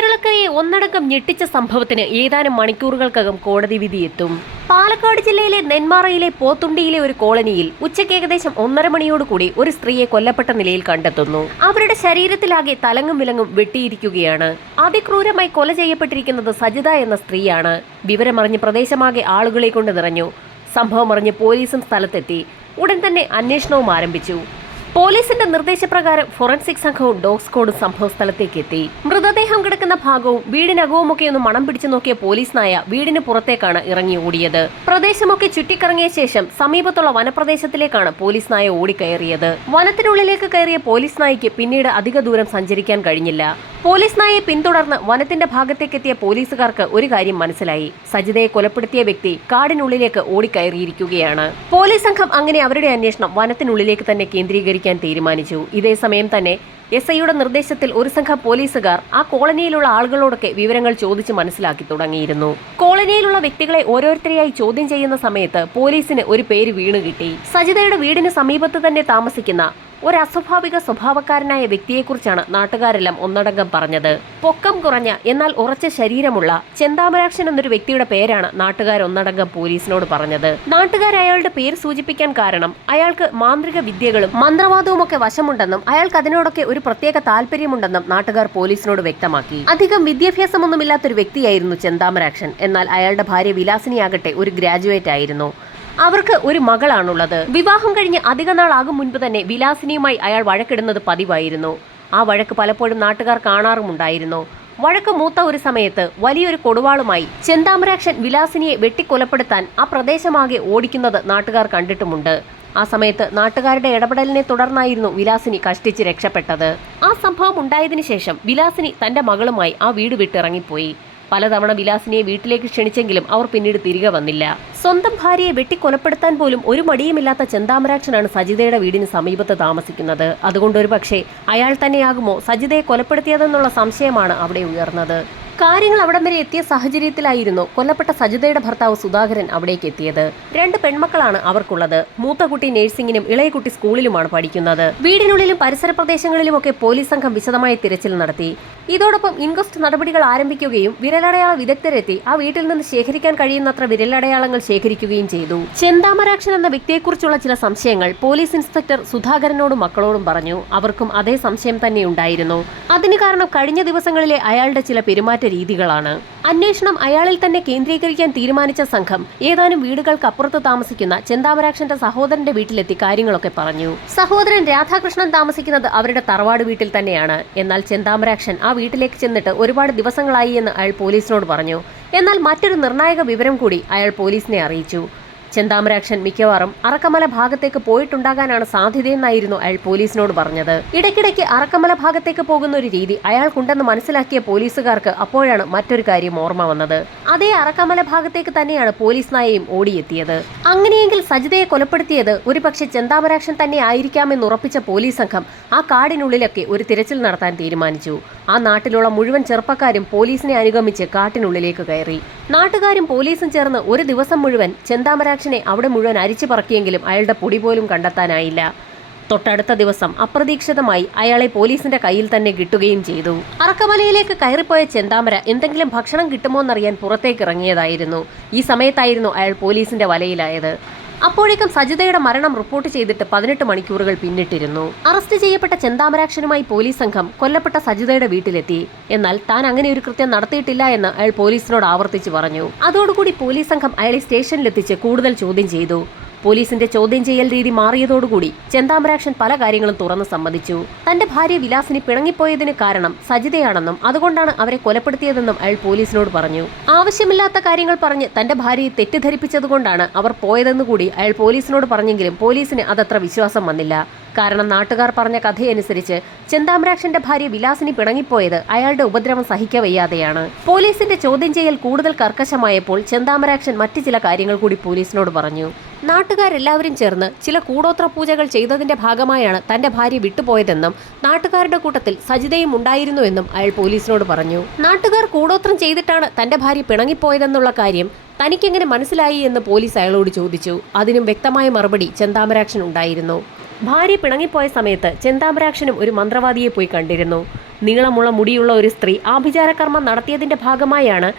കേരളക്കരയെ ഒന്നടങ്കം ഞെട്ടിച്ച സംഭവത്തിന് ഏതാനും മണിക്കൂറുകൾക്കകം കോടതി വിധിയെത്തും. പാലക്കാട് ജില്ലയിലെ നെന്മാറയിലെ പോത്തുണ്ടിയിലെ ഒരു കോളനിയിൽ ഉച്ചയ്ക്ക് ഏകദേശം 1:30 മണിയോടുകൂടി ഒരു സ്ത്രീയെ കൊല്ലപ്പെട്ട നിലയിൽ കണ്ടെത്തുന്നു. അവരുടെ ശരീരത്തിലാകെ തലങ്ങും വിലങ്ങും വെട്ടിയിരിക്കുകയാണ്. അതിക്രൂരമായി കൊല ചെയ്യപ്പെട്ടിരിക്കുന്നത് സജിത എന്ന സ്ത്രീയാണ്. വിവരമറിഞ്ഞ് പ്രദേശമാകെ ആളുകളെ കൊണ്ട് നിറഞ്ഞു. സംഭവം അറിഞ്ഞ് പോലീസും സ്ഥലത്തെത്തി. ഉടൻ തന്നെ അന്വേഷണവും ആരംഭിച്ചു. പോലീസിന്റെ നിർദ്ദേശപ്രകാരം ഫോറൻസിക് സംഘവും ഡോഗ് സ്ക്വാഡും സംഭവ സ്ഥലത്തേക്ക് എത്തി. മൃതദേഹം കിടക്കുന്ന ഭാഗവും വീടിനകവുമൊക്കെ ഒന്ന് മണം പിടിച്ചു നോക്കിയ പോലീസ് നായ വീടിന് പുറത്തേക്കാണ് ഇറങ്ങി ഓടിയത്. പ്രദേശമൊക്കെ ചുറ്റിക്കറങ്ങിയ ശേഷം സമീപത്തുള്ള വനപ്രദേശത്തിലേക്കാണ് പോലീസ് നായ ഓടിക്കയറിയത്. വനത്തിനുള്ളിലേക്ക് കയറിയ പോലീസ് നായയ്ക്ക് പിന്നീട് അധിക ദൂരം സഞ്ചരിക്കാൻ കഴിഞ്ഞില്ല. പോലീസ് നായയെ പിന്തുടർന്ന് വനത്തിന്റെ ഭാഗത്തേക്കെത്തിയ പോലീസുകാർക്ക് ഒരു കാര്യം മനസ്സിലായി. സജിതയെ കൊലപ്പെടുത്തിയ വ്യക്തി കാടിനുള്ളിലേക്ക് ഓടിക്കയറിയിരിക്കുകയാണ്. പോലീസ് സംഘം അങ്ങനെ അവരുടെ അന്വേഷണം വനത്തിനുള്ളിലേക്ക് തന്നെ കേന്ദ്രീകരിക്കാൻ തീരുമാനിച്ചു. ഇതേസമയം തന്നെ SIയുടെ നിർദ്ദേശത്തിൽ ഒരു സംഘം പോലീസുകാർ ആ കോളനിയിലുള്ള ആളുകളോടൊക്കെ വിവരങ്ങൾ ചോദിച്ച് മനസ്സിലാക്കി തുടങ്ങിയിരുന്നു. കോളനിയിലുള്ള വ്യക്തികളെ ഓരോരുത്തരെയായി ചോദ്യം ചെയ്യുന്ന സമയത്ത് പോലീസിന് ഒരു പേര് വീണ് കിട്ടി. സജിതയുടെ വീടിന് സമീപത്ത് തന്നെ താമസിക്കുന്ന ഒരു അസ്വാഭാവിക സ്വഭാവക്കാരനായ വ്യക്തിയെക്കുറിച്ചാണ് നാട്ടുകാരെല്ലാം ഒന്നടങ്കം പറഞ്ഞത്. പൊക്കം കുറഞ്ഞ എന്നാൽ ഉറച്ച ശരീരമുള്ള ചെന്താമരാക്ഷൻ എന്നൊരു വ്യക്തിയുടെ പേരാണ് നാട്ടുകാർ ഒന്നടങ്കം പോലീസിനോട് പറഞ്ഞത്. നാട്ടുകാർ അയാളുടെ പേര് സൂചിപ്പിക്കാൻ കാരണം അയാൾക്ക് മാന്ത്രിക വിദ്യകളും മന്ത്രവാദവും ഒക്കെ വശമുണ്ടെന്നും അയാൾക്ക് അതിനോടൊക്കെ ഒരു പ്രത്യേക താല്പര്യമുണ്ടെന്നും നാട്ടുകാർ പോലീസിനോട് വ്യക്തമാക്കി. അധികം വിദ്യാഭ്യാസമൊന്നുമില്ലാത്തൊരു വ്യക്തിയായിരുന്നു ചെന്താമരാക്ഷൻ. എന്നാൽ അയാളുടെ ഭാര്യ വിലാസിനിയാകട്ടെ ഒരു ഗ്രാജുവേറ്റ് ആയിരുന്നു. അവർക്ക് ഒരു മകളാണുള്ളത്. വിവാഹം കഴിഞ്ഞ് അധിക നാളാകും മുൻപ് തന്നെ വിലാസിനിയുമായി അയാൾ വഴക്കിടുന്നത് പതിവായിരുന്നു. ആ വഴക്ക് പലപ്പോഴും നാട്ടുകാർ കാണാറുമുണ്ടായിരുന്നു. വഴക്ക് മൂത്ത ഒരു സമയത്ത് വലിയൊരു കൊടുവാളുമായി ചെന്താമരാക്ഷൻ വിലാസിനിയെ വെട്ടിക്കൊലപ്പെടുത്താൻ ആ പ്രദേശമാകെ ഓടിക്കുന്നത് നാട്ടുകാർ കണ്ടിട്ടുമുണ്ട്. ആ സമയത്ത് നാട്ടുകാരുടെ ഇടപെടലിനെ തുടർന്നായിരുന്നു വിലാസിനി കഷ്ടിച്ച് രക്ഷപ്പെട്ടത്. ആ സംഭവം ഉണ്ടായതിനു ശേഷം വിലാസിനി തന്റെ മകളുമായി ആ വീട് വിട്ടിറങ്ങിപ്പോയി. പലതവണ വിലാസിനിയെ വീട്ടിലേക്ക് ക്ഷണിച്ചെങ്കിലും അവർ പിന്നീട് തിരികെ വന്നില്ല. സ്വന്തം ഭാര്യയെ വെട്ടിക്കൊലപ്പെടുത്താൻ പോലും ഒരു മടിയുമില്ലാത്ത ചെന്താമരാക്ഷനാണ് സജിതയുടെ വീടിന് സമീപത്ത് താമസിക്കുന്നത്. അതുകൊണ്ടൊരു പക്ഷേ അയാൾ തന്നെയാകുമോ സജിതയെ കൊലപ്പെടുത്തിയതെന്നുള്ള സംശയമാണ് അവിടെ ഉയർന്നത്. കാര്യങ്ങൾ അവിടം വരെ എത്തിയ സാഹചര്യത്തിലായിരുന്നു കൊല്ലപ്പെട്ട സജിതയുടെ ഭർത്താവ് സുധാകരൻ അവിടേക്ക് എത്തിയത്. 2 പെൺമക്കളാണ് അവർക്കുള്ളത്. മൂത്ത കുട്ടി നഴ്സിംഗിനും ഇളയ കുട്ടി സ്കൂളിലുമാണ് പഠിക്കുന്നത്. വീടിനുള്ളിലും പരിസര പ്രദേശങ്ങളിലുമൊക്കെ പോലീസ് സംഘം വിശദമായ തിരച്ചിൽ നടത്തി. ഇതോടൊപ്പം ഇൻക്വസ്റ്റ് നടപടികൾ ആരംഭിക്കുകയും വിരലടയാള വിദഗ്ധരെത്തി ആ വീട്ടിൽ നിന്ന് ശേഖരിക്കാൻ കഴിയുന്നത്ര വിരലടയാളങ്ങൾ ശേഖരിക്കുകയും ചെയ്തു. ചെന്താമരാക്ഷൻ എന്ന വ്യക്തിയെക്കുറിച്ചുള്ള ചില സംശയങ്ങൾ പോലീസ് ഇൻസ്പെക്ടർ സുധാകരനോടും മക്കളോടും പറഞ്ഞു. അവർക്കും അതേ സംശയം തന്നെ ഉണ്ടായിരുന്നു. അതിന് കാരണം കഴിഞ്ഞ ദിവസങ്ങളിലെ അയാളുടെ ചില പെരുമാറ്റ രീതികളാണ്. അന്വേഷണം അയാളിൽ തന്നെ കേന്ദ്രീകരിക്കാൻ തീരുമാനിച്ച സംഘം ഏതാനും വീടുകൾക്ക് അപ്പുറത്ത് താമസിക്കുന്ന ചെന്താമരാക്ഷന്റെ സഹോദരന്റെ വീട്ടിലെത്തി കാര്യങ്ങളൊക്കെ പറഞ്ഞു. സഹോദരൻ രാധാകൃഷ്ണൻ താമസിക്കുന്നത് അവരുടെ തറവാട് വീട്ടിൽ തന്നെയാണ്. എന്നാൽ ചെന്താമരാക്ഷൻ ആ വീട്ടിലേക്ക് ചെന്നിട്ട് ഒരുപാട് ദിവസങ്ങളായി എന്ന് അയാൾ പോലീസിനോട് പറഞ്ഞു. എന്നാൽ മറ്റൊരു നിർണായക വിവരം കൂടി അയാൾ പോലീസിനെ അറിയിച്ചു. ചെന്താമരാക്ഷൻ മിക്കവാറും അറക്കമല ഭാഗത്തേക്ക് പോയിട്ടുണ്ടാകാനാണ് സാധ്യതയെന്നായിരുന്നു അയാൾ പോലീസിനോട് പറഞ്ഞത്. ഇടയ്ക്കിടയ്ക്ക് അറക്കമല ഭാഗത്തേക്ക് പോകുന്ന ഒരു രീതി അയാൾക്കുണ്ടെന്ന് മനസ്സിലാക്കിയ പോലീസുകാർക്ക് അപ്പോഴാണ് മറ്റൊരു കാര്യം ഓർമ്മ വന്നത്. അതേ അറക്കമല ഭാഗത്തേക്ക് തന്നെയാണ് പോലീസ് നായയും ഓടിയെത്തിയത്. അങ്ങനെയെങ്കിൽ സജിതയെ കൊലപ്പെടുത്തിയത് ഒരുപക്ഷെ ചെന്താമരാക്ഷൻ തന്നെ ആയിരിക്കാമെന്ന് ഉറപ്പിച്ച പോലീസ് സംഘം ആ കാടിനുള്ളിലൊക്കെ ഒരു തിരച്ചിൽ നടത്താൻ തീരുമാനിച്ചു. ആ നാട്ടിലുള്ള മുഴുവൻ ചെറുപ്പക്കാരും പോലീസിനെ അനുഗമിച്ച് കാട്ടിനുള്ളിലേക്ക് കയറി. നാട്ടുകാരും പോലീസും ചേർന്ന് ഒരു ദിവസം മുഴുവൻ ചെന്താമരാക്ഷനെ അവിടെ മുഴുവൻ അരിച്ചു പറക്കിയെങ്കിലും അയാളുടെ പൊടി പോലും കണ്ടെത്താനായില്ല. തൊട്ടടുത്ത ദിവസം അപ്രതീക്ഷിതമായി അയാളെ പോലീസിന്റെ കയ്യിൽ തന്നെ കിട്ടുകയും ചെയ്തു. അറക്കമലയിലേക്ക് കയറിപ്പോയ ചെന്താമര എന്തെങ്കിലും ഭക്ഷണം കിട്ടുമോന്നറിയാൻ പുറത്തേക്ക് ഇറങ്ങിയതായിരുന്നു. ഈ സമയത്തായിരുന്നു അയാൾ പോലീസിന്റെ വലയിലായത്. അപ്പോഴേക്കും സജിതയുടെ മരണം റിപ്പോർട്ട് ചെയ്തിട്ട് 18 മണിക്കൂറുകൾ പിന്നിട്ടിരുന്നു. അറസ്റ്റ് ചെയ്യപ്പെട്ട ചെന്താമരാക്ഷനുമായി പോലീസ് സംഘം കൊല്ലപ്പെട്ട സജിതയുടെ വീട്ടിലെത്തി. എന്നാൽ താൻ അങ്ങനെ ഒരു കൃത്യം നടത്തിയിട്ടില്ല എന്ന് അയാൾ പോലീസിനോട് ആവർത്തിച്ചു പറഞ്ഞു. അതോടുകൂടി പോലീസ് സംഘം അയാളെ സ്റ്റേഷനിലെത്തിച്ച് കൂടുതൽ ചോദ്യം ചെയ്തു. പോലീസിന്റെ ചോദ്യം ചെയ്യൽ രീതി മാറിയതോടുകൂടി ചെന്താമരാക്ഷൻ പല കാര്യങ്ങളും തുറന്നു സമ്മതിച്ചു. തന്റെ ഭാര്യ വിലാസിനി പിണങ്ങിപ്പോയതിന് കാരണം സജിതയാണെന്നും അതുകൊണ്ടാണ് അവരെ കൊലപ്പെടുത്തിയതെന്നും അയാൾ പോലീസിനോട് പറഞ്ഞു. ആവശ്യമില്ലാത്ത കാര്യങ്ങൾ പറഞ്ഞ് തന്റെ ഭാര്യയെ തെറ്റിദ്ധരിപ്പിച്ചതുകൊണ്ടാണ് അവർ പോയതെന്നുകൂടി അയാൾ പോലീസിനോട് പറഞ്ഞെങ്കിലും പോലീസിന് അതത്ര വിശ്വാസം വന്നില്ല. കാരണം നാട്ടുകാർ പറഞ്ഞ കഥയനുസരിച്ച് ചെന്താമരാക്ഷന്റെ ഭാര്യ വിലാസിനി പിണങ്ങിപ്പോയത് അയാളുടെ ഉപദ്രവം സഹിക്കവയ്യാതെയാണ്. പോലീസിന്റെ ചോദ്യം ചെയ്യൽ കൂടുതൽ കർക്കശമായപ്പോൾ ചെന്താമരാക്ഷൻ മറ്റു ചില കാര്യങ്ങൾ കൂടി പോലീസിനോട് പറഞ്ഞു. നാട്ടുകാരെല്ലാവരും ചേർന്ന് ചില കൂടോത്ര പൂജകൾ ചെയ്തതിന്റെ ഭാഗമായാണ് തന്റെ ഭാര്യ വിട്ടുപോയതെന്നും നാട്ടുകാരുടെ കൂട്ടത്തിൽ സജിതയും ഉണ്ടായിരുന്നുവെന്നും അയാൾ പോലീസിനോട് പറഞ്ഞു. നാട്ടുകാർ കൂടോത്രം ചെയ്തിട്ടാണ് തന്റെ ഭാര്യ പിണങ്ങിപ്പോയതെന്നുള്ള കാര്യം തനിക്കെങ്ങനെ മനസ്സിലായി എന്ന് പോലീസ് അയാളോട് ചോദിച്ചു. അതിനും വ്യക്തമായ മറുപടി ചെന്താമരാക്ഷൻ ഉണ്ടായിരുന്നു. ഭാര്യ പിണങ്ങിപ്പോയ സമയത്ത് ചെന്താമരാക്ഷനും ഒരു മന്ത്രവാദിയെ പോയി കണ്ടിരുന്നു. നീളമുള്ള മുടിയുള്ള ഒരു സ്ത്രീ ആഭിചാരകർമ്മം നടത്തിയതിന്റെ ഭാഗമായാണ്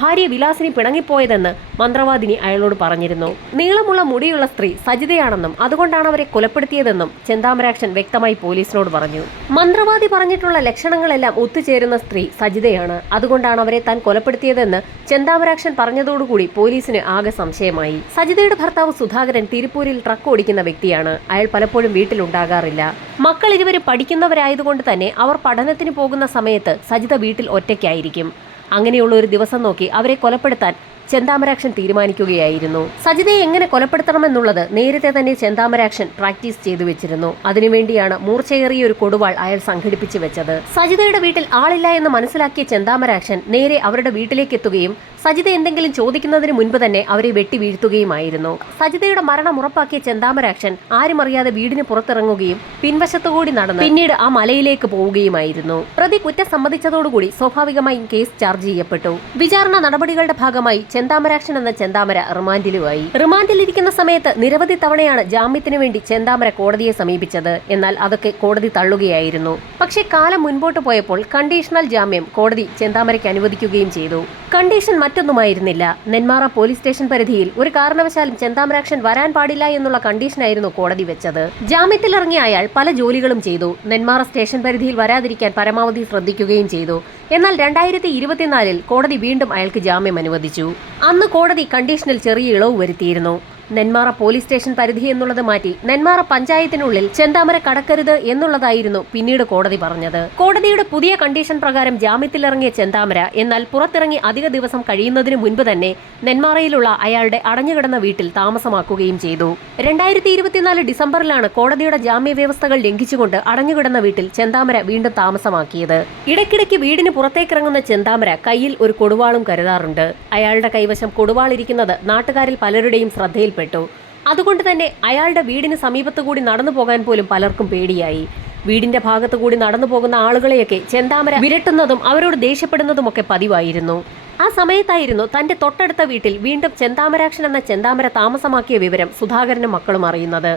ഭാര്യ വിലാസിനി പിണങ്ങിപ്പോയതെന്ന് മന്ത്രവാദിനി അയാളോട് പറഞ്ഞിരുന്നു. നീളമുള്ള മുടിയുള്ള സ്ത്രീ സജിതയാണെന്നും അതുകൊണ്ടാണ് അവരെ കൊലപ്പെടുത്തിയതെന്നും ചെന്താമരാക്ഷൻ വ്യക്തമായി പോലീസിനോട് പറഞ്ഞു. മന്ത്രവാദി പറഞ്ഞിട്ടുള്ള ലക്ഷണങ്ങളെല്ലാം ഒത്തുചേരുന്ന സ്ത്രീ സജിതയാണ്, അതുകൊണ്ടാണ് അവരെ താൻ കൊലപ്പെടുത്തിയതെന്ന് ചെന്താമരാക്ഷൻ പറഞ്ഞതോടുകൂടി പോലീസിന് ആകെ സംശയമായി. സജിതയുടെ ഭർത്താവ് സുധാകരൻ തിരുപ്പൂരിൽ ട്രക്ക് ഓടിക്കുന്ന വ്യക്തിയാണ്. അയാൾ പലപ്പോഴും വീട്ടിലുണ്ടാകാറില്ല. മക്കൾ ഇരുവരും പഠിക്കുന്നവരായതുകൊണ്ട് തന്നെ അവർ പഠനത്തിന് പോകുന്ന സമയത്ത് സജിത വീട്ടിൽ ഒറ്റയ്ക്കായിരിക്കും. അങ്ങനെയുള്ള ഒരു ദിവസം നോക്കി അവരെ കൊലപ്പെടുത്താൻ ചെന്താമരാക്ഷൻ തീരുമാനിക്കുകയായിരുന്നു. സജിതയെ എങ്ങനെ കൊലപ്പെടുത്തണമെന്നുള്ളത് നേരത്തെ തന്നെ ചെന്താമരാക്ഷൻ പ്രാക്ടീസ് ചെയ്തു വെച്ചിരുന്നു. അതിനുവേണ്ടിയാണ് മൂർച്ചയേറിയ ഒരു കൊടുവാൾ അയാൾ സംഘടിപ്പിച്ചു വെച്ചത്. സജിതയുടെ വീട്ടിൽ ആളില്ല എന്ന് മനസ്സിലാക്കിയ ചെന്താമരാക്ഷൻ നേരെ അവരുടെ വീട്ടിലേക്ക് എത്തുകയും സജിത എന്തെങ്കിലും ചോദിക്കുന്നതിന് മുൻപ് തന്നെ അവരെ വെട്ടി വീഴ്ത്തുകയുമായിരുന്നു. സജിതയുടെ മരണം ഉറപ്പാക്കിയ ചെന്താമരാക്ഷൻ ആരും അറിയാതെ വീടിന് പുറത്തിറങ്ങുകയും പിൻവശത്തുകൂടി നടന്ന് പിന്നീട് ആ മലയിലേക്ക് പോവുകയുമായിരുന്നു. പ്രതി കുറ്റം സമ്മതിച്ചതോടുകൂടി സ്വാഭാവികമായും കേസ് ചാർജ് ചെയ്യപ്പെട്ടു. വിചാരണ നടപടികളുടെ ഭാഗമായി ചെന്താമരാക്ഷൻ എന്ന ചെന്താമര റിമാൻഡിലുമായി. റിമാൻഡിലിരിക്കുന്ന സമയത്ത് നിരവധി തവണയാണ് ജാമ്യത്തിന് വേണ്ടി ചെന്താമര കോടതിയെ സമീപിച്ചത്. എന്നാൽ അതൊക്കെ കോടതി തള്ളുകയായിരുന്നു. പക്ഷേ കാലം മുൻപോട്ട് പോയപ്പോൾ കണ്ടീഷണൽ ജാമ്യം കോടതി ചെന്താമരയ്ക്ക് അനുവദിക്കുകയും ചെയ്തു. കണ്ടീഷൻ മറ്റൊന്നുമായിരുന്നില്ല. നെന്മാറ പോലീസ് സ്റ്റേഷൻ പരിധിയിൽ ഒരു കാരണവശാലും ചെന്താമരാക്ഷൻ വരാൻ പാടില്ല എന്നുള്ള കണ്ടീഷനായിരുന്നു കോടതി വെച്ചത്. ജാമ്യത്തിലിറങ്ങിയ അയാൾ പല ജോലികളും ചെയ്തു. നെന്മാറ സ്റ്റേഷൻ പരിധിയിൽ വരാതിരിക്കാൻ പരമാവധി ശ്രദ്ധിക്കുകയും ചെയ്തു. എന്നാൽ 2024 കോടതി വീണ്ടും അയാൾക്ക് ജാമ്യം അനുവദിച്ചു. അന്ന് കോടതി കണ്ടീഷനിൽ ചെറിയ ഇളവ് വരുത്തിയിരുന്നു. നെന്മാറ പോലീസ് സ്റ്റേഷൻ പരിധി എന്നുള്ളത് മാറ്റി നെന്മാറ പഞ്ചായത്തിനുള്ളിൽ ചെന്താമര കടക്കരുത് എന്നുള്ളതായിരുന്നു പിന്നീട് കോടതി പറഞ്ഞത്. കോടതിയുടെ പുതിയ കണ്ടീഷൻ പ്രകാരം ജാമ്യത്തിലിറങ്ങിയ ചെന്താമര എന്നാൽ പുറത്തിറങ്ങി അധിക ദിവസം കഴിയുന്നതിന് മുൻപ് തന്നെ നെന്മാറയിലുള്ള അയാളുടെ അടഞ്ഞുകിടന്ന വീട്ടിൽ താമസമാക്കുകയും ചെയ്തു. 2024 ഡിസംബറിലാണ് കോടതിയുടെ ജാമ്യ വ്യവസ്ഥകൾ ലംഘിച്ചുകൊണ്ട് അടഞ്ഞുകിടന്ന വീട്ടിൽ ചെന്താമര വീണ്ടും താമസമാക്കിയത്. ഇടയ്ക്കിടയ്ക്ക് വീടിന് പുറത്തേക്കിറങ്ങുന്ന ചെന്താമര കയ്യിൽ ഒരു കൊടുവാളും കരുതാറുണ്ട്. അയാളുടെ കൈവശം കൊടുവാളിരിക്കുന്നത് നാട്ടുകാരിൽ പലരുടെയും ശ്രദ്ധയിൽ അതുകൊണ്ട് തന്നെ അയാളുടെ വീടിന് സമീപത്തുകൂടി നടന്നു പോകാൻ പോലും പലർക്കും പേടിയായി. വീടിന്റെ ഭാഗത്തുകൂടി നടന്നു പോകുന്ന ആളുകളെയൊക്കെ ചെന്താമര വിരട്ടുന്നതും അവരോട് ദേഷ്യപ്പെടുന്നതുമൊക്കെ പതിവായിരുന്നു. ആ സമയത്തായിരുന്നു തന്റെ തൊട്ടടുത്ത വീട്ടിൽ വീണ്ടും ചെന്താമരാക്ഷൻ എന്ന ചെന്താമര താമസമാക്കിയ വിവരം സുധാകരനും മക്കളും അറിയുന്നത്.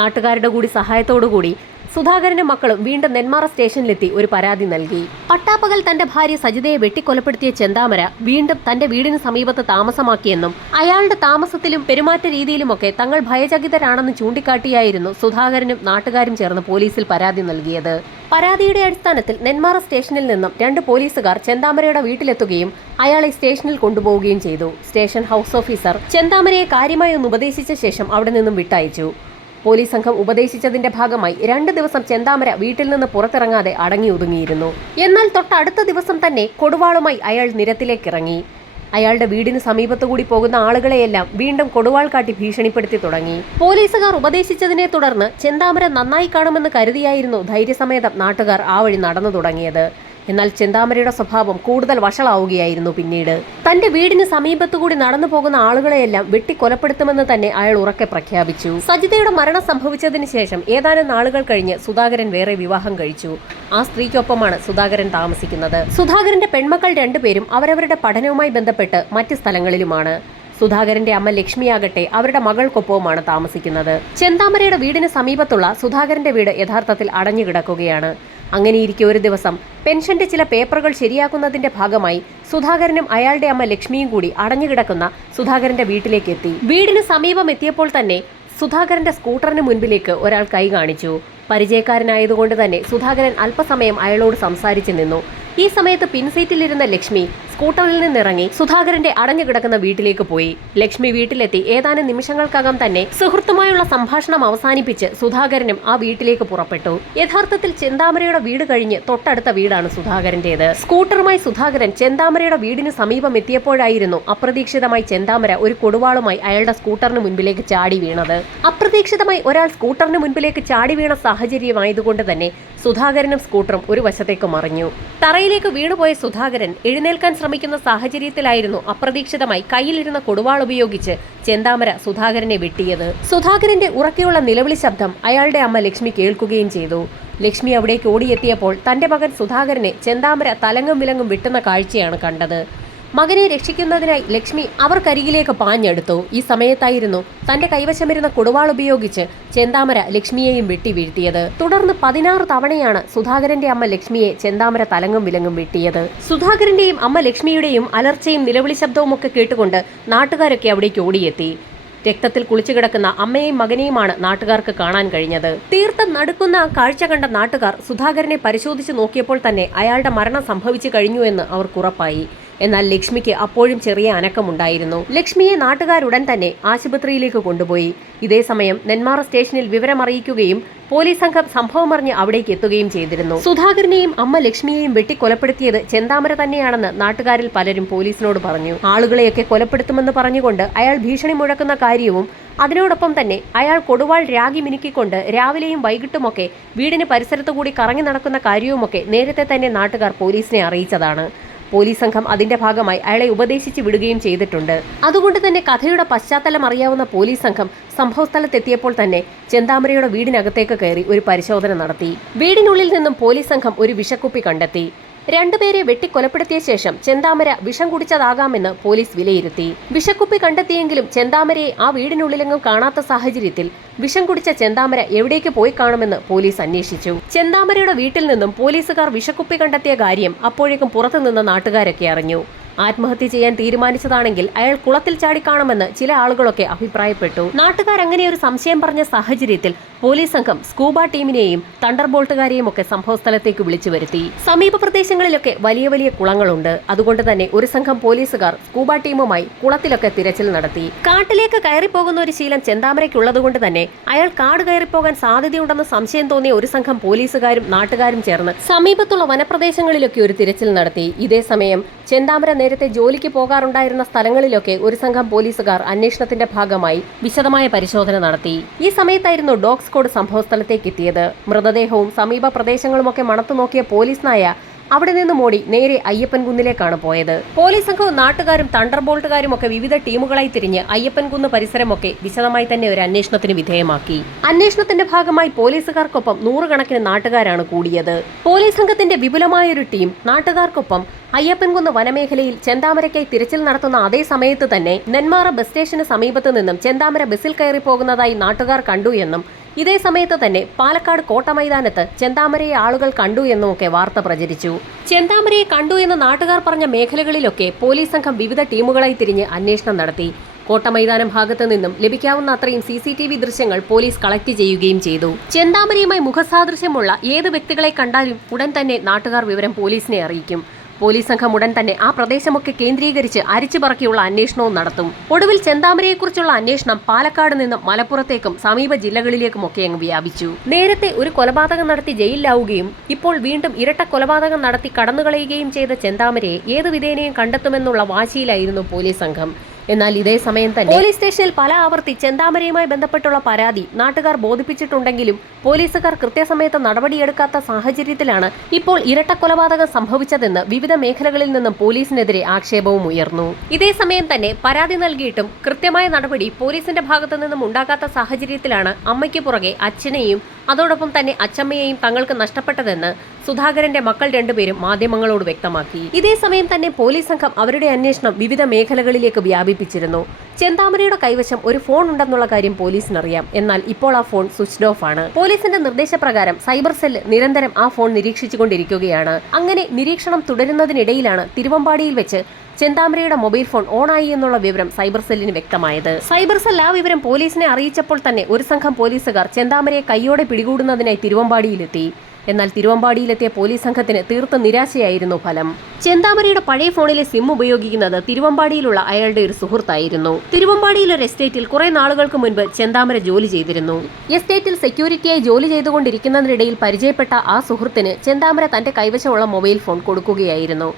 നാട്ടുകാരുടെ കൂടി സഹായത്തോടുകൂടി സുധാകരനും മക്കളും വീണ്ടും നെന്മാറ സ്റ്റേഷനിലെത്തി ഒരു പരാതി നൽകി. പട്ടാപ്പകൽ തന്റെ ഭാര്യ സജിതയെ വെട്ടിക്കൊലപ്പെടുത്തിയ ചെന്താമര വീണ്ടും തന്റെ വീടിന് സമീപത്ത് താമസമാക്കിയെന്നും അയാളുടെ താമസത്തിലും പെരുമാറ്റ രീതിയിലുമൊക്കെ തങ്ങൾ ഭയചകിതരാണെന്ന് ചൂണ്ടിക്കാട്ടിയായിരുന്നു സുധാകരനും നാട്ടുകാരും ചേർന്ന് പോലീസിൽ പരാതി നൽകിയത്. പരാതിയുടെ അടിസ്ഥാനത്തിൽ നെന്മാറ സ്റ്റേഷനിൽ നിന്നും 2 പോലീസുകാർ ചെന്താമരയുടെ വീട്ടിലെത്തുകയും അയാളെ സ്റ്റേഷനിൽ കൊണ്ടുപോവുകയും ചെയ്തു. സ്റ്റേഷൻ ഹൗസ് ഓഫീസർ ചെന്താമരയെ കാര്യമായി ഒന്ന് ഉപദേശിച്ച ശേഷം അവിടെ നിന്നും വിട്ടയച്ചു. പോലീസ് സംഘം ഉപദേശിച്ചതിന്റെ ഭാഗമായി 2 ദിവസം ചെന്താമര വീട്ടിൽ നിന്ന് പുറത്തിറങ്ങാതെ അടങ്ങി ഒതുങ്ങിയിരുന്നു. എന്നാൽ തൊട്ടടുത്ത ദിവസം തന്നെ കൊടുവാളുമായി അയാൾ നിരത്തിലേക്കിറങ്ങി. അയാളുടെ വീടിന് സമീപത്തുകൂടി പോകുന്ന ആളുകളെയെല്ലാം വീണ്ടും കൊടുവാൾ കാട്ടി ഭീഷണിപ്പെടുത്തി തുടങ്ങി. പോലീസുകാർ ഉപദേശിച്ചതിനെ തുടർന്ന് ചെന്താമര നന്നായി കാണുമെന്ന് കരുതിയായിരുന്നു ധൈര്യസമേതം നാട്ടുകാർ ആ വഴി നടന്നു തുടങ്ങിയത്. എന്നാൽ ചെന്താമരയുടെ സ്വഭാവം കൂടുതൽ വഷളാവുകയായിരുന്നു. പിന്നീട് തന്റെ വീടിന് സമീപത്തുകൂടി നടന്നു പോകുന്ന ആളുകളെയെല്ലാം വെട്ടിക്കൊലപ്പെടുത്തുമെന്ന് തന്നെ അയാൾ ഉറക്കെ പ്രഖ്യാപിച്ചു. സജിതയുടെ മരണം സംഭവിച്ചതിന് ശേഷം ഏതാനും നാളുകൾ കഴിഞ്ഞ് സുധാകരൻ വേറെ വിവാഹം കഴിച്ചു. ആ സ്ത്രീക്കൊപ്പമാണ് സുധാകരൻ താമസിക്കുന്നത്. സുധാകരന്റെ പെൺമക്കൾ 2 പേരും അവരവരുടെ പഠനവുമായി ബന്ധപ്പെട്ട് മറ്റ് സ്ഥലങ്ങളിലുമാണ്. സുധാകരന്റെ അമ്മ ലക്ഷ്മിയാകട്ടെ അവരുടെ മകൾക്കൊപ്പവുമാണ് താമസിക്കുന്നത്. ചെന്താമരയുടെ വീടിന് സമീപത്തുള്ള സുധാകരന്റെ വീട് യഥാർത്ഥത്തിൽ അടഞ്ഞുകിടക്കുകയാണ്. അങ്ങനെയിരിക്കെ ഒരു ദിവസം പെൻഷന്റെ ചില പേപ്പറുകൾ ശരിയാക്കുന്നതിന്റെ ഭാഗമായി സുധാകരനും അയാളുടെ അമ്മ ലക്ഷ്മിയും കൂടി അടഞ്ഞുകിടക്കുന്ന സുധാകരന്റെ വീട്ടിലേക്ക് എത്തി. വീടിന് സമീപം എത്തിയപ്പോൾ തന്നെ സുധാകരന്റെ സ്കൂട്ടറിന് മുൻപിലേക്ക് ഒരാൾ കൈ കാണിച്ചു. പരിചയക്കാരനായതുകൊണ്ട് തന്നെ സുധാകരൻ അല്പസമയം അയാളോട് സംസാരിച്ചു നിന്നു. ഈ സമയത്ത് പിൻസീറ്റിലിരുന്ന ലക്ഷ്മി സ്കൂട്ടറിൽ നിന്നിറങ്ങി സുധാകരന്റെ അടഞ്ഞുകിടക്കുന്ന വീട്ടിലേക്ക് പോയി. ലക്ഷ്മി വീട്ടിലെത്തി ഏതാനും നിമിഷങ്ങൾക്കകം തന്നെ സുഹൃത്തുമായുള്ള സംഭാഷണം അവസാനിപ്പിച്ച് സുധാകരനും ആ വീട്ടിലേക്ക് പുറപ്പെട്ടു. യഥാർത്ഥത്തിൽ ചെന്താമരയുടെ വീട് കഴിഞ്ഞ് തൊട്ടടുത്ത വീടാണ് സുധാകരന്റേത്. സ്കൂട്ടറുമായി സുധാകരൻ ചെന്താമരയുടെ വീടിന് സമീപം എത്തിയപ്പോഴായിരുന്നു അപ്രതീക്ഷിതമായി ചെന്താമര ഒരു കൊടുവാളുമായി അയാളുടെ സ്കൂട്ടറിന് മുൻപിലേക്ക് ചാടി വീണത്. അപ്രതീക്ഷിതമായി ഒരാൾ സ്കൂട്ടറിന് മുൻപിലേക്ക് ചാടി വീണ സാഹചര്യമായതുകൊണ്ട് തന്നെ സുധാകരനും സ്കൂട്ടറും ഒരു വശത്തേക്ക് മറിഞ്ഞു. തറയിലേക്ക് വീണുപോയ സുധാകരൻ എഴുന്നേൽക്കാൻ ശ്രമിക്കുന്ന സാഹചര്യത്തിലായിരുന്നു അപ്രതീക്ഷിതമായി കയ്യിലിരുന്ന കൊടുവാൾ ഉപയോഗിച്ച് ചെന്താമര സുധാകരനെ വെട്ടിയത്. സുധാകരന്റെ ഉറക്കെയുള്ള നിലവിളി ശബ്ദം അയാളുടെ അമ്മ ലക്ഷ്മി കേൾക്കുകയും ചെയ്തു. ലക്ഷ്മി അവിടേക്ക് ഓടിയെത്തിയപ്പോൾ തന്റെ മകൻ സുധാകരനെ ചെന്താമര തലങ്ങും വിലങ്ങും വെട്ടുന്ന കാഴ്ചയാണ് കണ്ടത്. മകനെ രക്ഷിക്കുന്നതിനായി ലക്ഷ്മി അവർക്കരികിലേക്ക് പാഞ്ഞെടുത്തു. ഈ സമയത്തായിരുന്നു തന്റെ കൈവശമിരുന്ന കൊടുവാൾ ഉപയോഗിച്ച് ചെന്താമര ലക്ഷ്മിയെയും വെട്ടി വീഴ്ത്തിയത്. തുടർന്ന് 16 തവണയാണ് സുധാകരന്റെ അമ്മ ലക്ഷ്മിയെ ചെന്താമര തലങ്ങും വിലങ്ങും വെട്ടിയത്. സുധാകരന്റെയും അമ്മ ലക്ഷ്മിയുടെയും അലർച്ചയും നിലവിളി ശബ്ദവും ഒക്കെ കേട്ടുകൊണ്ട് നാട്ടുകാരൊക്കെ അവിടേക്ക് ഓടിയെത്തി. രക്തത്തിൽ കുളിച്ചു കിടക്കുന്ന അമ്മയെയും മകനെയുമാണ് നാട്ടുകാർക്ക് കാണാൻ കഴിഞ്ഞത്. തീർത്തും നടുക്കുന്ന കാഴ്ച കണ്ട നാട്ടുകാർ സുധാകരനെ പരിശോധിച്ച് നോക്കിയപ്പോൾ തന്നെ അയാളുടെ മരണം സംഭവിച്ചു കഴിഞ്ഞു എന്ന് അവർക്ക് ഉറപ്പായി. എന്നാൽ ലക്ഷ്മിക്ക് അപ്പോഴും ചെറിയ അനക്കമുണ്ടായിരുന്നു. ലക്ഷ്മിയെ നാട്ടുകാരുടൻ തന്നെ ആശുപത്രിയിലേക്ക് കൊണ്ടുപോയി. ഇതേ സമയം നെന്മാറ സ്റ്റേഷനിൽ വിവരമറിയിക്കുകയും പോലീസ് സംഘം സംഭവമറിഞ്ഞ് അവിടേക്ക് എത്തുകയും ചെയ്തിരുന്നു. സുധാകരനെയും അമ്മ ലക്ഷ്മിയെയും വെട്ടിക്കൊലപ്പെടുത്തിയത് ചെന്താമര തന്നെയാണെന്ന് നാട്ടുകാരിൽ പലരും പോലീസിനോട് പറഞ്ഞു. ആളുകളെയൊക്കെ കൊലപ്പെടുത്തുമെന്ന് പറഞ്ഞുകൊണ്ട് അയാൾ ഭീഷണി മുഴക്കുന്ന കാര്യവും അതിനോടൊപ്പം തന്നെ അയാൾ കൊടുവാൾ രാഗി മിനുക്കിക്കൊണ്ട് രാവിലെയും വൈകിട്ടുമൊക്കെ വീടിന് പരിസരത്തുകൂടി കറങ്ങി നടക്കുന്ന കാര്യവുമൊക്കെ നേരത്തെ തന്നെ നാട്ടുകാർ പോലീസിനെ അറിയിച്ചതാണ്. പോലീസ് സംഘം അതിന്റെ ഭാഗമായി അയാളെ ഉപദേശിച്ച് വിടുകയും ചെയ്തിട്ടുണ്ട്. അതുകൊണ്ട് തന്നെ കഥയുടെ പശ്ചാത്തലം അറിയാവുന്ന പോലീസ് സംഘം സംഭവസ്ഥലത്തെത്തിയപ്പോൾ തന്നെ ചെന്താമരയുടെ വീടിനകത്തേക്ക് കയറി ഒരു പരിശോധന നടത്തി. വീടിനുള്ളിൽ നിന്നും പോലീസ് സംഘം ഒരു വിഷക്കുപ്പി കണ്ടെത്തി. രണ്ടുപേരെ വെട്ടിക്കൊലപ്പെടുത്തിയ ശേഷം ചെന്താമര വിഷം കുടിച്ചതാകാമെന്ന് പോലീസ് വിലയിരുത്തി. വിഷക്കുപ്പി കണ്ടെത്തിയെങ്കിലും ചെന്താമരയെ ആ വീടിനുള്ളിലെങ്ങും കാണാത്ത സാഹചര്യത്തിൽ വിഷം കുടിച്ച ചെന്താമര എവിടേക്ക് പോയി കാണുമെന്ന് പോലീസ് അന്വേഷിച്ചു. ചെന്താമരയുടെ വീട്ടിൽ നിന്നും പോലീസുകാർ വിഷക്കുപ്പി കണ്ടെത്തിയ കാര്യം അപ്പോഴേക്കും പുറത്തുനിന്ന നാട്ടുകാരൊക്കെ അറിഞ്ഞു. ആത്മഹത്യ ചെയ്യാൻ തീരുമാനിച്ചതാണെങ്കിൽ അയാൾ കുളത്തിൽ ചാടിക്കാണുമെന്ന് ചില ആളുകളൊക്കെ അഭിപ്രായപ്പെട്ടു. നാട്ടുകാർ അങ്ങനെ ഒരു സംശയം പറഞ്ഞ സാഹചര്യത്തിൽ പോലീസ് സംഘം സ്കൂബ ടീമിനെയും തണ്ടർബോൾട്ടുകാരെയും ഒക്കെ സംഭവസ്ഥലത്തേക്ക് വിളിച്ചു വരുത്തി. സമീപ പ്രദേശങ്ങളിലൊക്കെ വലിയ വലിയ കുളങ്ങളുണ്ട്. അതുകൊണ്ട് തന്നെ ഒരു സംഘം പോലീസുകാർ സ്കൂബ ടീമുമായി കുളത്തിലൊക്കെ തിരച്ചിൽ നടത്തി. കാട്ടിലേക്ക് കയറിപ്പോകുന്ന ഒരു ശീലം ചെന്താമരയ്ക്കുള്ളതുകൊണ്ട് തന്നെ അയാൾ കാട് കയറിപ്പോകാൻ സാധ്യതയുണ്ടെന്ന് സംശയം തോന്നിയ ഒരു സംഘം പോലീസുകാരും നാട്ടുകാരും ചേർന്ന് സമീപത്തുള്ള വനപ്രദേശങ്ങളിലൊക്കെ ഒരു തിരച്ചിൽ നടത്തി. ഇതേ സമയം ചെന്താമര നേരത്തെ ജോലിക്ക് പോകാറുണ്ടായിരുന്ന സ്ഥലങ്ങളിലൊക്കെ ഒരു സംഘം പോലീസുകാർ അന്വേഷണത്തിന്റെ ഭാഗമായി വിശദമായ പരിശോധന നടത്തി. ഈ സമയത്തായിരുന്നു ഡോഗ് സ്ക്വാഡ് സംഭവസ്ഥലത്തേക്ക് എത്തിയത്. മൃതദേഹവും സമീപ പ്രദേശങ്ങളുമൊക്കെ മണത്തു നോക്കിയ പോലീസ് നായ അവിടെ നിന്നും ഓടി നേരെ അയ്യപ്പൻകുന്നിലേക്കാണ് പോയത്. പോലീസ് സംഘവും നാട്ടുകാരും തണ്ടർബോൾട്ടുകാരും ഒക്കെ വിവിധ ടീമുകളായി തിരിഞ്ഞ് അയ്യപ്പൻകുന്ന് പരിസരമൊക്കെ വിശദമായി തന്നെ ഒരു അന്വേഷണത്തിന് വിധേയമാക്കി. അന്വേഷണത്തിന്റെ ഭാഗമായി പോലീസുകാർക്കൊപ്പം 100 കണക്കിന് നാട്ടുകാരാണ് കൂടിയത്. പോലീസ് സംഘത്തിന്റെ വിപുലമായൊരു ടീം നാട്ടുകാർക്കൊപ്പം അയ്യപ്പൻകുന്ന് വനമേഖലയിൽ ചെന്താമരയ്ക്കായി തിരച്ചിൽ നടത്തുന്ന അതേ സമയത്ത് തന്നെ നെന്മാറ ബസ് സ്റ്റേഷന് സമീപത്ത് നിന്നും ചെന്താമര ബസ്സിൽ കയറി പോകുന്നതായി നാട്ടുകാർ കണ്ടു എന്നും ഇതേ സമയത്ത് തന്നെ പാലക്കാട് കോട്ട മൈതാനത്ത് ചെന്താമരയെ ആളുകൾ കണ്ടു എന്നുമൊക്കെ വാർത്ത പ്രചരിച്ചു. ചെന്താമരയെ കണ്ടു എന്ന് നാട്ടുകാർ പറഞ്ഞ മേഖലകളിലൊക്കെ പോലീസ് സംഘം വിവിധ ടീമുകളായി തിരിഞ്ഞ് അന്വേഷണം നടത്തി. കോട്ട മൈതാനം ഭാഗത്ത് നിന്നും ലഭിക്കാവുന്ന അത്രയും CCTV ദൃശ്യങ്ങൾ പോലീസ് കളക്ട് ചെയ്യുകയും ചെയ്തു. ചെന്താമരയുമായി മുഖസാദൃശ്യമുള്ള ഏത് വ്യക്തികളെ കണ്ടാലും ഉടൻ തന്നെ നാട്ടുകാർ വിവരം പോലീസിനെ അറിയിക്കും. പോലീസ് സംഘം ഉടൻ തന്നെ ആ പ്രദേശമൊക്കെ കേന്ദ്രീകരിച്ച് അരിച്ചുപറക്കിയുള്ള അന്വേഷണവും നടത്തും. ഒടുവിൽ ചെന്താമരയെക്കുറിച്ചുള്ള അന്വേഷണം പാലക്കാട് നിന്നും മലപ്പുറത്തേക്കും സമീപ ജില്ലകളിലേക്കുമൊക്കെ അങ്ങ് വ്യാപിച്ചു. നേരത്തെ ഒരു കൊലപാതകം നടത്തി ജയിലിലാവുകയും ഇപ്പോൾ വീണ്ടും ഇരട്ട കൊലപാതകം നടത്തി കടന്നുകളയുകയും ചെയ്ത ചെന്താമരയെ ഏത് വിധേനയും കണ്ടെത്തുമെന്നുള്ള വാശിയിലായിരുന്നു പോലീസ് സംഘം. എന്നാൽ ഇതേ സമയം തന്നെ പോലീസ് സ്റ്റേഷനിൽ പല ആവർത്തി ചെന്താമരയുമായി ബന്ധപ്പെട്ടുള്ള പരാതി നാട്ടുകാർ ബോധിപ്പിച്ചിട്ടുണ്ടെങ്കിലും പോലീസുകാർ കൃത്യസമയത്ത് നടപടിയെടുക്കാത്ത സാഹചര്യത്തിലാണ് ഇപ്പോൾ ഇരട്ട കൊലപാതകം സംഭവിച്ചതെന്ന് വിവിധ മേഖലകളിൽ നിന്നും പോലീസിനെതിരെ ആക്ഷേപവും ഉയർന്നു. ഇതേ സമയം തന്നെ പരാതി നൽകിയിട്ടും കൃത്യമായ നടപടി പോലീസിന്റെ ഭാഗത്തു നിന്നും ഉണ്ടാകാത്ത സാഹചര്യത്തിലാണ് അമ്മയ്ക്ക് പുറകെ അച്ഛനെയും അതോടൊപ്പം തന്നെ അച്ചമ്മയെയും തങ്ങൾക്ക് നഷ്ടപ്പെട്ടതെന്ന് സുധാകരന്റെ മക്കൾ രണ്ടുപേരും മാധ്യമങ്ങളോട് വ്യക്തമാക്കി. ഇതേ സമയം തന്നെ പോലീസ് സംഘം അവരുടെ അന്വേഷണം വിവിധ മേഖലകളിലേക്ക് വ്യാപിപ്പിച്ചിരുന്നു. ചെന്താമരയുടെ കൈവശം ഒരു ഫോൺ ഉണ്ടെന്നുള്ള കാര്യം പോലീസിനറിയാം. എന്നാൽ ഇപ്പോൾ ആ ഫോൺ സ്വിച്ച്ഡ് ഓഫ് ആണ്. പോലീസിന്റെ നിർദ്ദേശപ്രകാരം സൈബർ സെൽ നിരന്തരം ആ ഫോൺ നിരീക്ഷിച്ചുകൊണ്ടിരിക്കുകയാണ്. അങ്ങനെ നിരീക്ഷണം തുടരുന്നതിനിടയിലാണ് തിരുവമ്പാടിയിൽ വെച്ച് ചെന്താമരയുടെ മൊബൈൽ ഫോൺ ഓണായി എന്നുള്ള വിവരം സൈബർ സെല്ലിന് വ്യക്തമായത്. സൈബർ സെൽ ആ വിവരം പോലീസിനെ അറിയിച്ചപ്പോൾ തന്നെ ഒരു സംഘം പോലീസുകാർ ചെന്താമരയെ കൈയോടെ പിടികൂടുന്നതിനായി തിരുവമ്പാടിയിലെത്തി. എന്നാൽ തിരുവമ്പാടിയിലെത്തിയ പോലീസ് സംഘത്തിന് തീർത്ത നിരാശയായിരുന്നു ഫലം. ചെന്താമരയുടെ പഴയ ഫോണിലെ സിം ഉപയോഗിക്കുന്നത് തിരുവമ്പാടിയിലുള്ള അയാളുടെ ഒരു സുഹൃത്തായിരുന്നു. തിരുവമ്പാടിയിൽ ഒരു എസ്റ്റേറ്റിൽ കുറെ നാളുകൾക്ക് മുൻപ് ചെന്താമര ജോലി ചെയ്തിരുന്നു. എസ്റ്റേറ്റിൽ സെക്യൂരിറ്റിയായി ജോലി ചെയ്തുകൊണ്ടിരിക്കുന്നതിനിടയിൽ പരിചയപ്പെട്ട ആ സുഹൃത്തിന് ചെന്താമര തന്റെ കൈവശമുള്ള മൊബൈൽ ഫോൺ കൊടുക്കുകയായിരുന്നു.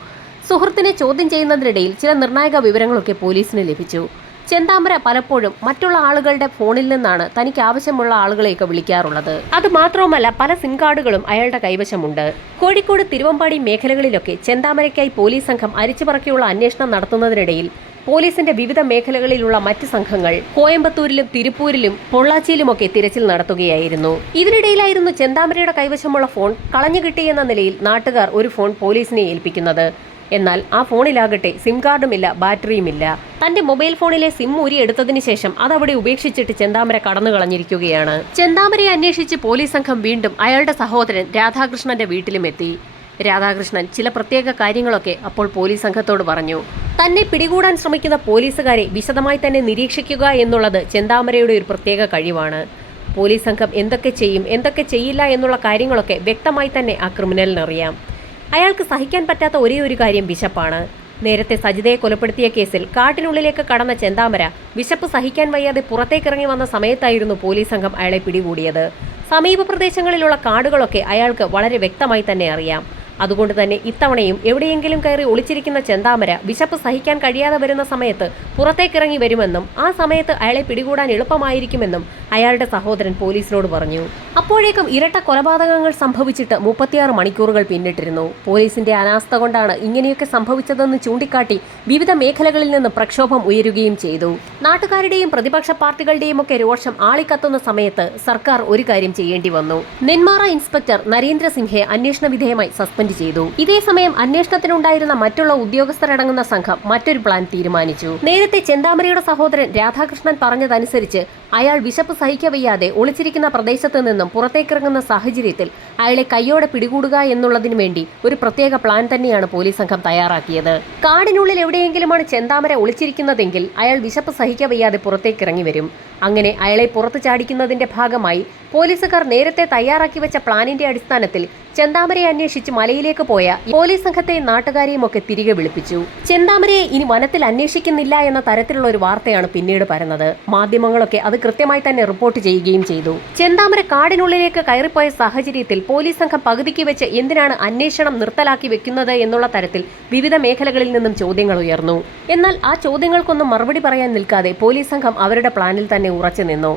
സുഹൃത്തിനെ ചോദ്യം ചെയ്യുന്നതിനിടയിൽ ചില നിർണായക വിവരങ്ങളൊക്കെ പോലീസിന് ലഭിച്ചു. ചെന്താമര പലപ്പോഴും മറ്റുള്ള ആളുകളുടെ ഫോണിൽ നിന്നാണ് തനിക്ക് ആവശ്യമുള്ള ആളുകളെയൊക്കെ വിളിക്കാറുള്ളത്. അത് മാത്രവുമല്ല, പല സിം കാർഡുകളും അയാളുടെ കൈവശമുണ്ട്. കോഴിക്കോട്, തിരുവമ്പാടി മേഖലകളിലൊക്കെ ചെന്താമരയ്ക്കായി പോലീസ് സംഘം അരിച്ചുപറക്കിയുള്ള അന്വേഷണം നടത്തുന്നതിനിടയിൽ പോലീസിന്റെ വിവിധ മേഖലകളിലുള്ള മറ്റ് സംഘങ്ങൾ കോയമ്പത്തൂരിലും തിരുപ്പൂരിലും പൊള്ളാച്ചിയിലുമൊക്കെ തിരച്ചിൽ നടത്തുകയായിരുന്നു. ഇതിനിടയിലായിരുന്നു ചെന്താമരയുടെ കൈവശമുള്ള ഫോൺ കളഞ്ഞു കിട്ടിയെന്ന നിലയിൽ നാട്ടുകാർ ഒരു ഫോൺ പോലീസിനെ ഏൽപ്പിക്കുന്നത്. എന്നാൽ ആ ഫോണിലാകട്ടെ സിം കാർഡുമില്ല, ബാറ്ററിയുമില്ല. തന്റെ മൊബൈൽ ഫോണിലെ സിം ഊരിയെടുത്തതിനു ശേഷം അതവിടെ ഉപേക്ഷിച്ചിട്ട് ചെന്താമര കടന്നു കളഞ്ഞിരിക്കുകയാണ്. ചെന്താമരയെ അന്വേഷിച്ച് പോലീസ് സംഘം വീണ്ടും അയാളുടെ സഹോദരൻ രാധാകൃഷ്ണന്റെ വീട്ടിലുമെത്തി. രാധാകൃഷ്ണൻ ചില പ്രത്യേക കാര്യങ്ങളൊക്കെ അപ്പോൾ പോലീസ് സംഘത്തോട് പറഞ്ഞു. തന്നെ പിടികൂടാൻ ശ്രമിക്കുന്ന പോലീസുകാരെ വിശദമായി തന്നെ നിരീക്ഷിക്കുക എന്നുള്ളത് ചെന്താമരയുടെ ഒരു പ്രത്യേക കഴിവാണ്. പോലീസ് സംഘം എന്തൊക്കെ ചെയ്യും, എന്തൊക്കെ ചെയ്യില്ല എന്നുള്ള കാര്യങ്ങളൊക്കെ വ്യക്തമായി തന്നെ ആ ക്രിമിനലിനറിയാം. അയാൾക്ക് സഹിക്കാൻ പറ്റാത്ത ഒരേ ഒരു കാര്യം വിശപ്പാണ്. നേരത്തെ സജിതയെ കൊലപ്പെടുത്തിയ കേസിൽ കാട്ടിനുള്ളിലേക്ക് കടന്ന ചെന്താമര വിശപ്പ് സഹിക്കാൻ വയ്യാതെ പുറത്തേക്കിറങ്ങി വന്ന സമയത്തായിരുന്നു പോലീസ് സംഘം അയാളെ പിടികൂടിയത്. സമീപ പ്രദേശങ്ങളിലുള്ള കാടുകളൊക്കെ അയാൾക്ക് വളരെ വ്യക്തമായി തന്നെ അറിയാം. അതുകൊണ്ട് തന്നെ ഇത്തവണയും എവിടെയെങ്കിലും കയറി ഒളിച്ചിരിക്കുന്ന ചെന്താമര വിശപ്പ് സഹിക്കാൻ കഴിയാതെ വരുന്ന സമയത്ത് പുറത്തേക്കിറങ്ങി വരുമെന്നും ആ സമയത്ത് അയാളെ പിടികൂടാൻ എളുപ്പമായിരിക്കുമെന്നും അയാളുടെ സഹോദരൻ പോലീസിനോട് പറഞ്ഞു. അപ്പോഴേക്കും ഇരട്ട കൊലപാതകങ്ങൾ സംഭവിച്ചിട്ട് 36 മണിക്കൂറുകൾ പിന്നിട്ടിരുന്നു. പോലീസിന്റെ അനാസ്ഥ കൊണ്ടാണ് ഇങ്ങനെയൊക്കെ സംഭവിച്ചതെന്ന് ചൂണ്ടിക്കാട്ടി വിവിധ മേഖലകളിൽ നിന്ന് പ്രക്ഷോഭം ഉയരുകയും ചെയ്തു. നാട്ടുകാരുടെയും പ്രതിപക്ഷ പാർട്ടികളുടെയും ഒക്കെ രോഷം ആളിക്കത്തുന്ന സമയത്ത് സർക്കാർ ഒരു കാര്യം ചെയ്യേണ്ടി വന്നു. നെന്മാറ ഇൻസ്പെക്ടർ നരേന്ദ്രസിംഹയെ അന്വേഷണ വിധേയമായി സസ്പെൻഡ് ചെയ്തു. ഇതേസമയം അന്വേഷണത്തിനുണ്ടായിരുന്ന മറ്റുള്ള ഉദ്യോഗസ്ഥരടങ്ങുന്ന സംഘം മറ്റൊരു പ്ലാൻ തീരുമാനിച്ചു. നേരത്തെ ചെന്താമരയുടെ സഹോദരൻ രാധാകൃഷ്ണൻ പറഞ്ഞതനുസരിച്ച് അയാൾ വിശപ്പ് സഹിക്കവയ്യാതെ ഒളിച്ചിരിക്കുന്ന പ്രദേശത്ത് നിന്നും പുറത്തേക്കിറങ്ങുന്ന സാഹചര്യത്തിൽ അയാളെ കയ്യോടെ പിടികൂടുക എന്നുള്ളതിനു വേണ്ടി ഒരു പ്രത്യേക പ്ലാൻ തന്നെയാണ് പോലീസ് സംഘം തയ്യാറാക്കിയത്. കാടിനുള്ളിൽ എവിടെയെങ്കിലുമാണ് ചെന്താമര ഒളിച്ചിരിക്കുന്നതെങ്കിൽ അയാൾ വിശപ്പ് സഹിക്കവയ്യാതെ പുറത്തേക്കിറങ്ങി വരും. അങ്ങനെ അയാളെ പുറത്തു ചാടിക്കുന്നതിന്റെ ഭാഗമായി പോലീസുകാർ നേരത്തെ തയ്യാറാക്കി വെച്ച പ്ലാനിന്റെ അടിസ്ഥാനത്തിൽ ചെന്താമരയെ അന്വേഷിച്ച് മലയിലേക്ക് പോയ പോലീസ് സംഘത്തെയും നാട്ടുകാരെയും ഒക്കെ തിരികെ വിളിപ്പിച്ചു. ചെന്താമരയെ ഇനി വനത്തിൽ അന്വേഷിക്കുന്നില്ല എന്ന തരത്തിലുള്ള ഒരു വാർത്തയാണ് പിന്നീട് പരന്നത്. മാധ്യമങ്ങളൊക്കെ അത് കൃത്യമായി തന്നെ റിപ്പോർട്ട് ചെയ്യുകയും ചെയ്തു. ചെന്താമര കാടിനുള്ളിലേക്ക് കയറിപ്പോയ സാഹചര്യത്തിൽ പോലീസ് സംഘം പകുതിക്ക് വെച്ച് എന്തിനാണ് അന്വേഷണം നിർത്തലാക്കി വെക്കുന്നത് എന്നുള്ള തരത്തിൽ വിവിധ മേഖലകളിൽ നിന്നും ചോദ്യങ്ങൾ ഉയർന്നു. എന്നാൽ ആ ചോദ്യങ്ങൾക്കൊന്നും മറുപടി പറയാൻ നിൽക്കാതെ പോലീസ് സംഘം അവരുടെ പ്ലാനിൽ തന്നെ ഉറച്ചു നിന്നു.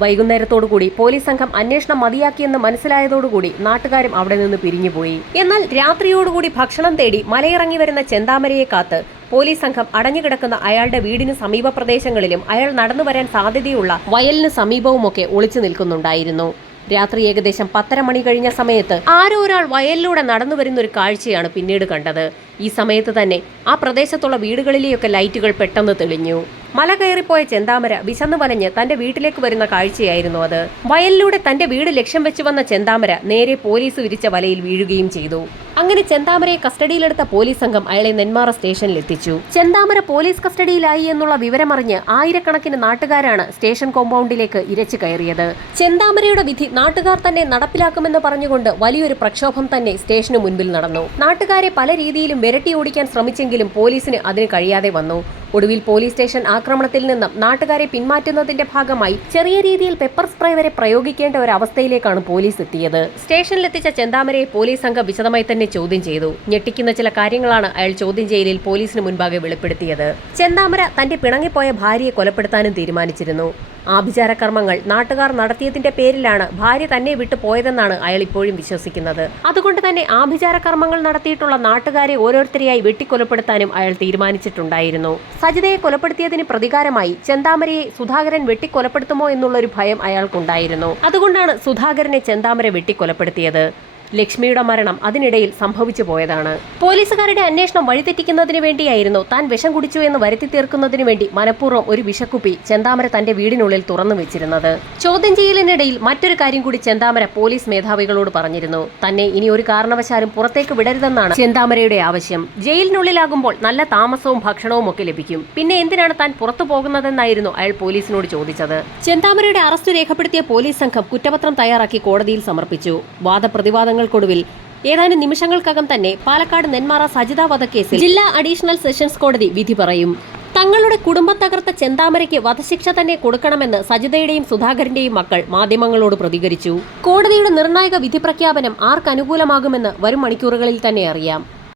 വൈകുന്നേരത്തോടുകൂടി പോലീസ് സംഘം അന്വേഷണം മതിയാക്കിയെന്ന് മനസ്സിലായതോടുകൂടി നാട്ടുകാരും അവിടെ നിന്ന് പിരിഞ്ഞുപോയി. എന്നാൽ രാത്രിയോടുകൂടി ഭക്ഷണം തേടി മലയിറങ്ങി വരുന്ന ചെന്താമരയെ കാത്ത് പോലീസ് സംഘം അടഞ്ഞുകിടക്കുന്ന അയാളുടെ വീടിന് സമീപ പ്രദേശങ്ങളിലും അയാൾ നടന്നു വരാൻ സാധ്യതയുള്ള വയലിന് സമീപവുമൊക്കെ ഒളിച്ചു നിൽക്കുന്നുണ്ടായിരുന്നു. രാത്രി ഏകദേശം 10:30 മണി കഴിഞ്ഞ സമയത്ത് ആരോ ഒരാൾ വയലിലൂടെ നടന്നു വരുന്ന ഒരു കാഴ്ചയാണ് പിന്നീട് കണ്ടത്. ഈ സമയത്ത് തന്നെ ആ പ്രദേശത്തുള്ള വീടുകളിലെയൊക്കെ ലൈറ്റുകൾ പെട്ടെന്ന് തെളിഞ്ഞു. മല കയറിപ്പോയ ചെന്താമര വിശന്നു വലഞ്ഞ് തന്റെ വീട്ടിലേക്ക് വരുന്ന കാഴ്ചയായിരുന്നു അത്. വയലിലൂടെ തന്റെ വീട് ലക്ഷ്യം വെച്ച് വന്ന ചെന്താമര നേരെ പോലീസ് വിരിച്ച വലയിൽ വീഴുകയും ചെയ്തു. അങ്ങനെ ചെന്താമരയെ കസ്റ്റഡിയിലെടുത്ത പോലീസ് സംഘം അയാളെ നെന്മാറ സ്റ്റേഷനിൽ എത്തിച്ചു. ചെന്താമര പോലീസ് കസ്റ്റഡിയിലായി എന്നുള്ള വിവരമറിഞ്ഞ് ആയിരക്കണക്കിന് നാട്ടുകാരാണ് സ്റ്റേഷൻ കോമ്പൗണ്ടിലേക്ക് ഇരച്ചു കയറിയത്. ചെന്താമരയുടെ വിധി നാട്ടുകാർ തന്നെ നടപ്പിലാക്കുമെന്ന് പറഞ്ഞുകൊണ്ട് വലിയൊരു പ്രക്ഷോഭം തന്നെ സ്റ്റേഷന് മുൻപിൽ നടന്നു. നാട്ടുകാരെ പല രീതിയിലും വിരട്ടി ഓടിക്കാൻ ശ്രമിച്ചെങ്കിലും പോലീസിന് അതിന് കഴിയാതെ വന്നു. ഒടുവിൽ പോലീസ് സ്റ്റേഷൻ ആക്രമണത്തിൽ നിന്നും നാട്ടുകാരെ പിന്മാറ്റുന്നതിന്റെ ഭാഗമായി ചെറിയ രീതിയിൽ പെപ്പർ സ്പ്രേ വരെ പ്രയോഗിക്കേണ്ട ഒരു അവസ്ഥയിലേക്കാണ് പോലീസ് എത്തിയത്. സ്റ്റേഷനിലെത്തിച്ച ചെന്താമരയെ പോലീസ് സംഘം വിശദമായി തന്നെ ചോദ്യം ചെയ്തു. ഞെട്ടിക്കുന്ന ചില കാര്യങ്ങളാണ് അയാൾ ചോദ്യം ചെയ്യലിൽ പോലീസിന് മുൻപാകെ വെളിപ്പെടുത്തിയത്. ചെന്താമര തന്റെ പിണങ്ങിപ്പോയ ഭാര്യയെ കൊലപ്പെടുത്താനും തീരുമാനിച്ചിരുന്നു. ആഭിചാര കർമ്മങ്ങൾ നാട്ടുകാർ നടത്തിയതിന്റെ പേരിലാണ് ഭാര്യ തന്നെ വിട്ടു പോയതെന്നാണ് അയാൾ ഇപ്പോഴും വിശ്വസിക്കുന്നത്. അതുകൊണ്ട് തന്നെ ആഭിചാര കർമ്മങ്ങൾ നടത്തിയിട്ടുള്ള നാട്ടുകാരെ ഓരോരുത്തരെയായി വെട്ടിക്കൊലപ്പെടുത്താനും അയാൾ തീരുമാനിച്ചിട്ടുണ്ടായിരുന്നു. സജിതയെ കൊലപ്പെടുത്തിയതിന് പ്രതികാരമായി ചെന്താമരയെ സുധാകരൻ വെട്ടിക്കൊലപ്പെടുത്തുമോ എന്നുള്ളൊരു ഭയം അയാൾക്കുണ്ടായിരുന്നു. അതുകൊണ്ടാണ് സുധാകരനെ ചെന്താമര വെട്ടിക്കൊലപ്പെടുത്തിയത്. ലക്ഷ്മിയുടെ മരണം അതിനിടയിൽ സംഭവിച്ചു പോയതാണ്. പോലീസുകാരുടെ അന്വേഷണം വഴിതെറ്റിക്കുന്നതിന് വേണ്ടിയായിരുന്നു താൻ വിഷം കുടിച്ചു എന്ന് വരുത്തി തീർക്കുന്നതിന് വേണ്ടി മനഃപൂർവ്വം ഒരു വിഷക്കുപ്പി ചെന്താമര തന്റെ വീടിനുള്ളിൽ തുറന്നു വെച്ചിരുന്നത്. ചോദ്യം ചെയ്യലിനിടയിൽ മറ്റൊരു കാര്യം കൂടി ചെന്താമര പോലീസ് മേധാവികളോട് പറഞ്ഞിരുന്നു. തന്നെ ഇനി ഒരു കാരണവശാലും പുറത്തേക്ക് വിടരുതെന്നാണ് ചെന്താമരയുടെ ആവശ്യം. ജയിലിനുള്ളിലാകുമ്പോൾ നല്ല താമസവും ഭക്ഷണവും ഒക്കെ ലഭിക്കും. പിന്നെ എന്തിനാണ് താൻ പുറത്തു പോകുന്നതെന്നായിരുന്നു അയാൾ പോലീസിനോട് ചോദിച്ചത്. ചെന്താമരയുടെ അറസ്റ്റ് രേഖപ്പെടുത്തിയ പോലീസ് സംഘം കുറ്റപത്രം തയ്യാറാക്കി കോടതിയിൽ സമർപ്പിച്ചു. വാദപ്രതിവാദങ്ങൾ ൊടുവിൽ ഏതാനും നിമിഷങ്ങൾക്കകം തന്നെ പാലക്കാട് നെന്മാറ സജിത വധക്കേസിൽ ജില്ലാ അഡീഷണൽ സെഷൻസ് കോടതി വിധി പറയും. തങ്ങളുടെ കുടുംബം തകർത്ത ചെന്താമരയ്ക്ക് വധശിക്ഷ തന്നെ കൊടുക്കണമെന്ന് സജിതയുടെയും സുധാകരന്റെയും മക്കൾ മാധ്യമങ്ങളോട് പ്രതികരിച്ചു. കോടതിയുടെ നിർണായക വിധി പ്രഖ്യാപനം ആർക്കനുകൂലമാകുമെന്ന് വരും മണിക്കൂറുകളിൽ തന്നെ അറിയാം.